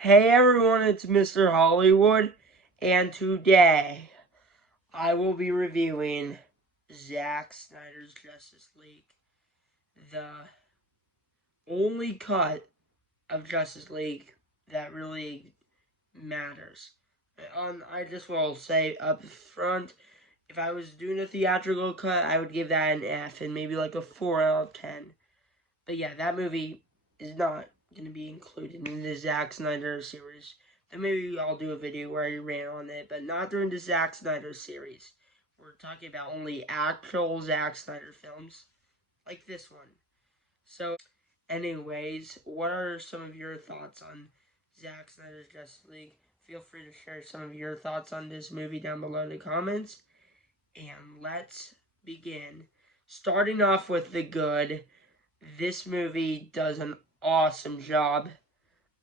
Hey everyone, it's Mr. Hollywood, and today I will be reviewing Zack Snyder's Justice League, the only cut of Justice League that really matters. I just will say up front, if I was doing a theatrical cut, I would give that an F and maybe like a 4 out of 10. But yeah, that movie is not going to be included in the Zack Snyder series. Then maybe I'll do a video where I rant on it, but not during the Zack Snyder series. We're talking about only actual Zack Snyder films, like this one. So, anyways, what are some of your thoughts on Zack Snyder's Justice League? Feel free to share some of your thoughts on this movie down below in the comments. And let's begin. Starting off with the good, this movie does an awesome job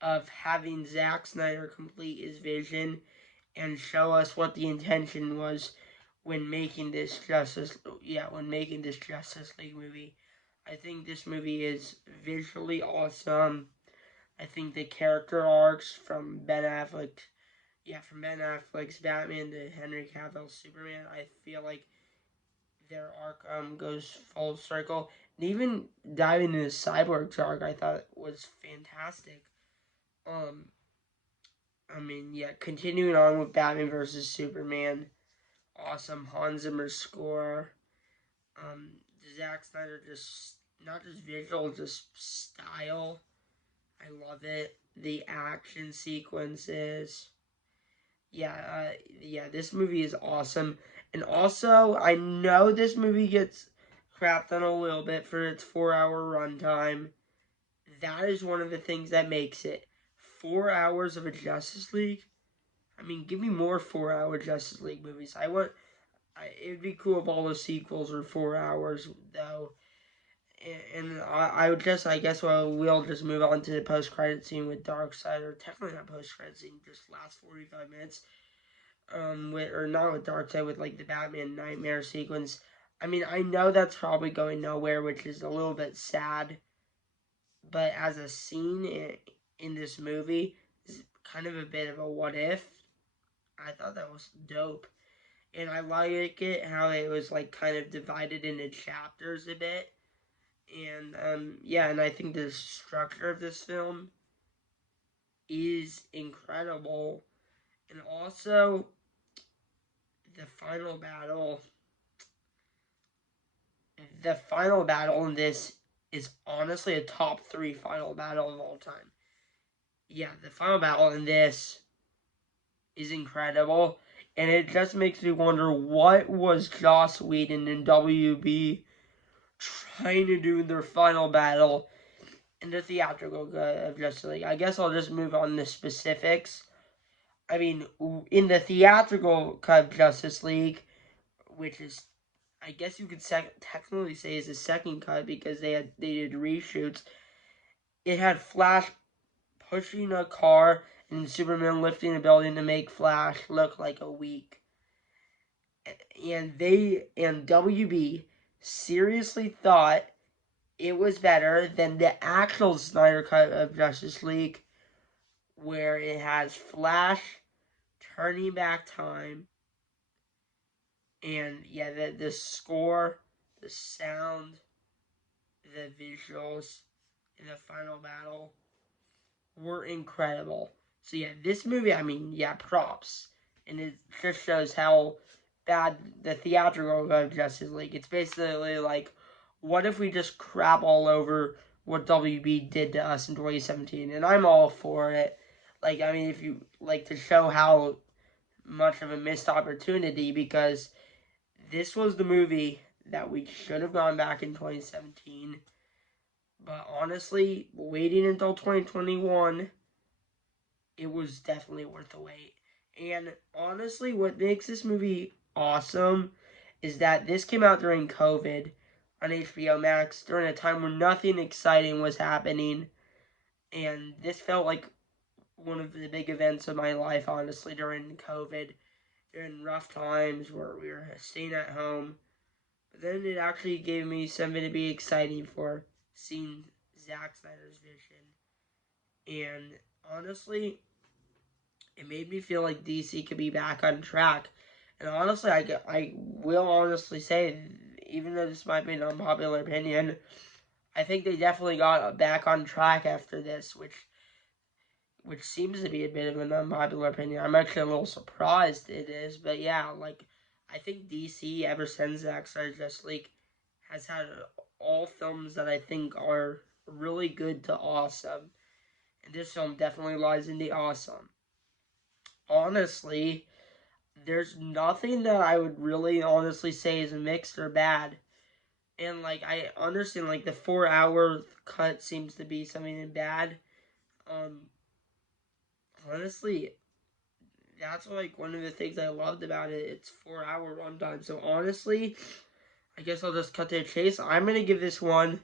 of having Zack Snyder complete his vision and show us what the intention was when making this Justice League movie. I think this movie is visually awesome. I think the character arcs from from Ben Affleck's Batman to Henry Cavill's Superman, I feel like their arc goes full circle. And even diving into Cyborg's arc, I thought was fantastic. Um, continuing on with Batman versus Superman, awesome Hans Zimmer score. Um, Zack Snyder just not just visual, just style. I love it. The action sequences. This movie is awesome. And also, I know this movie gets crapped on a little bit for its 4-hour runtime. That is one of the things that makes it. 4 hours of a Justice League? I mean, give me more 4-hour Justice League movies. It'd be cool if all the sequels were 4 hours, though. And I guess we'll just move on to the post-credit scene with Darkseid, or technically not post-credit scene, just last 45 minutes. Not with Darkseid, with like the Batman nightmare sequence. I mean, I know that's probably going nowhere, which is a little bit sad. But as a scene in this movie, is kind of a bit of a what if. I thought that was dope, and I like it how it was like kind of divided into chapters a bit. And and I think the structure of this film is incredible, and also the final battle the final battle in this is honestly a top 3 final battle of all time. Yeah, the final battle in this is incredible, and it just makes me wonder what was Joss Whedon and WB trying to do in their final battle in the theatrical cut of Justice League. I guess I'll just move on to specifics. I mean, in the theatrical cut of Justice League, which is, I guess you could technically say is the second cut because they did reshoots. It had Flash pushing a car and Superman lifting a building to make Flash look like a weak. And WB seriously thought it was better than the actual Snyder cut of Justice League, where it has Flash turning back time, and the score, the sound, the visuals in the final battle were incredible. So this movie, I mean, props. And it just shows how bad the theatrical of Justice League. It's basically like, what if we just crap all over what WB did to us in 2017? And I'm all for it. Like, I mean, if you like to show how much of a missed opportunity, because this was the movie that we should have gone back in 2017. But honestly, waiting until 2021, it was definitely worth the wait. And honestly, what makes this movie awesome is that this came out during COVID on HBO Max during a time where nothing exciting was happening. And this felt like one of the big events of my life, honestly, during COVID, during rough times where we were staying at home. But then it actually gave me something to be exciting for, seeing Zack Snyder's vision. And honestly, it made me feel like DC could be back on track. And honestly, I will honestly say, even though this might be an unpopular opinion, I think they definitely got back on track after this, which seems to be a bit of an unpopular opinion. I'm actually a little surprised it is, but yeah, like, I think DC, ever since Zack Snyder's Justice League, has had all films that I think are really good to awesome. And this film definitely lies in the awesome. Honestly, there's nothing that I would really honestly say is mixed or bad. And like I understand like the 4 hour cut seems to be something bad. Um honestly, that's like one of the things I loved about it. It's 4 hour runtime. So honestly, I guess I'll just cut to the chase. I'm gonna give this one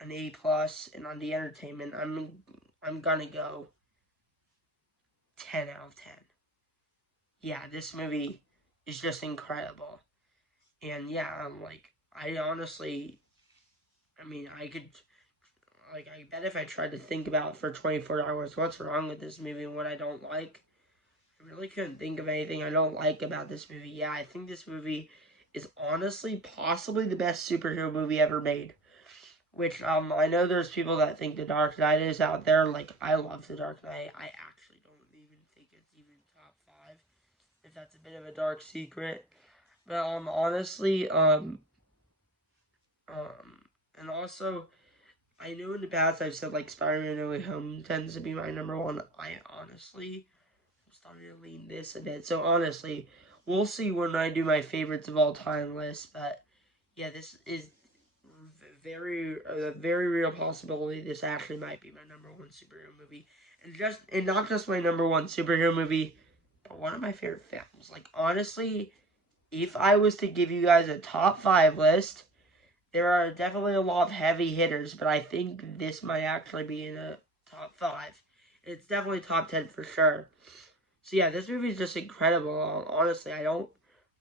an A plus, and on the entertainment, I'm gonna go 10 out of 10. Yeah, this movie is just incredible. And yeah, I'm like, I honestly, I mean, I could, like, I bet if I tried to think about for 24 hours what's wrong with this movie and what I don't like, I really couldn't think of anything I don't like about this movie. Yeah, I think this movie is honestly possibly the best superhero movie ever made. Which, I know there's people that think The Dark Knight is out there. Like, I love The Dark Knight. I actually don't even think it's even top 5, if that's a bit of a dark secret. But, honestly, and also, I know in the past I've said, like, Spider-Man No Way Home tends to be my number one. I honestly am starting to lean this a bit. So, honestly, we'll see when I do my favorites of all time list. But, yeah, this is a very real possibility this actually might be my number one superhero movie. And not just my number one superhero movie, but one of my favorite films. Like, honestly, if I was to give you guys a top 5 list, there are definitely a lot of heavy hitters, but I think this might actually be in a top 5. It's definitely top 10 for sure. So yeah, this movie is just incredible. Honestly, I don't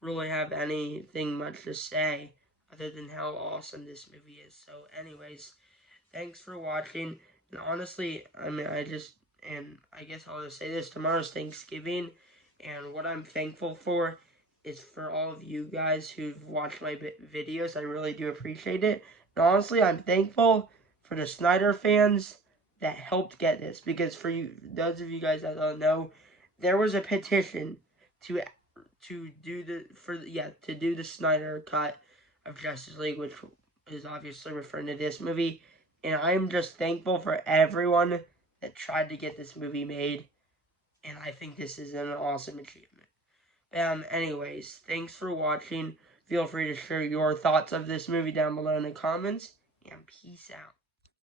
really have anything much to say other than how awesome this movie is. So anyways, thanks for watching. And honestly, I mean, and I guess I'll just say this, tomorrow's Thanksgiving, and what I'm thankful for is for all of you guys who've watched my videos. I really do appreciate it. And honestly, I'm thankful for the Snyder fans that helped get this, because for you, those of you guys that don't know, there was a petition to do the Snyder cut of Justice League, which is obviously referring to this movie. And I'm just thankful for everyone that tried to get this movie made. And I think this is an awesome achievement. Anyways, thanks for watching. Feel free to share your thoughts of this movie down below in the comments. And peace out.